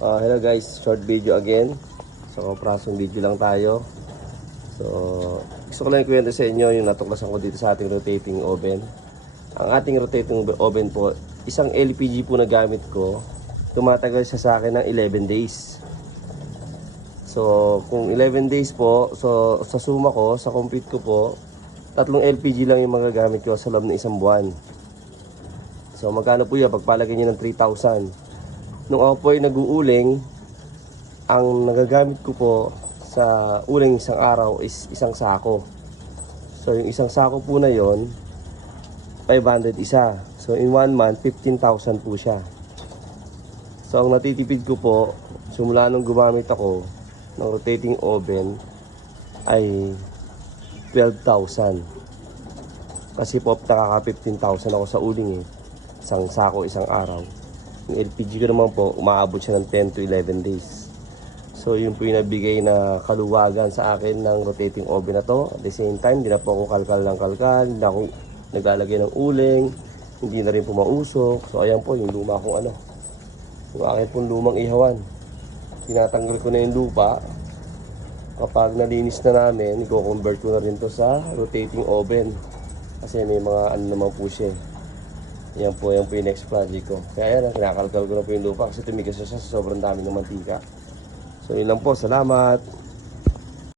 Hello guys, short video again. So, prasong video lang tayo. So, gusto ko lang ikwento sa inyo yung natuklasan ko dito sa ating rotating oven. Ang ating rotating oven po, isang LPG po na gamit ko, tumatagal siya sa akin ng 11 days. So, kung 11 days po, so sa suma ko, sa compute ko po, 3 LPG lang yung magagamit ko sa loob ng isang buwan. So, magkano po yan? Pagpalagay nyo ng 3,000. Nung ako po ay nag-uuling, ang nagagamit ko po sa uling isang araw is isang sako. So yung isang sako po na yon, 500 isa. So in 1 month, 15,000 po siya. So ang natitipid ko po, simula nung gumamit ako ng rotating oven, ay 12,000. Kasi po nakaka 15,000 ako sa uling eh. Isang sako, isang araw. Yung LPG ko naman po, umaabot siya ng 10 to 11 days. So yun po yung nabigay na kaluwagan sa akin ng rotating oven na to. At the same time, hindi na po ako kalkal ng kalkal, hindi na ako naglalagay ng uling, hindi na rin po mausok. So ayan po yung luma kong yung akin pong lumang ihawan. Tinatanggal ko na yung lupa. Kapag nalinis na namin, i-convert ko na rin to sa rotating oven. Kasi may mga naman po siya. Yan po yung next project ko. Kaya yan, kinakalkal ko na po yung lupa kasi tumigas siya sa sobrang dami ng mantika. So yun lang po, salamat.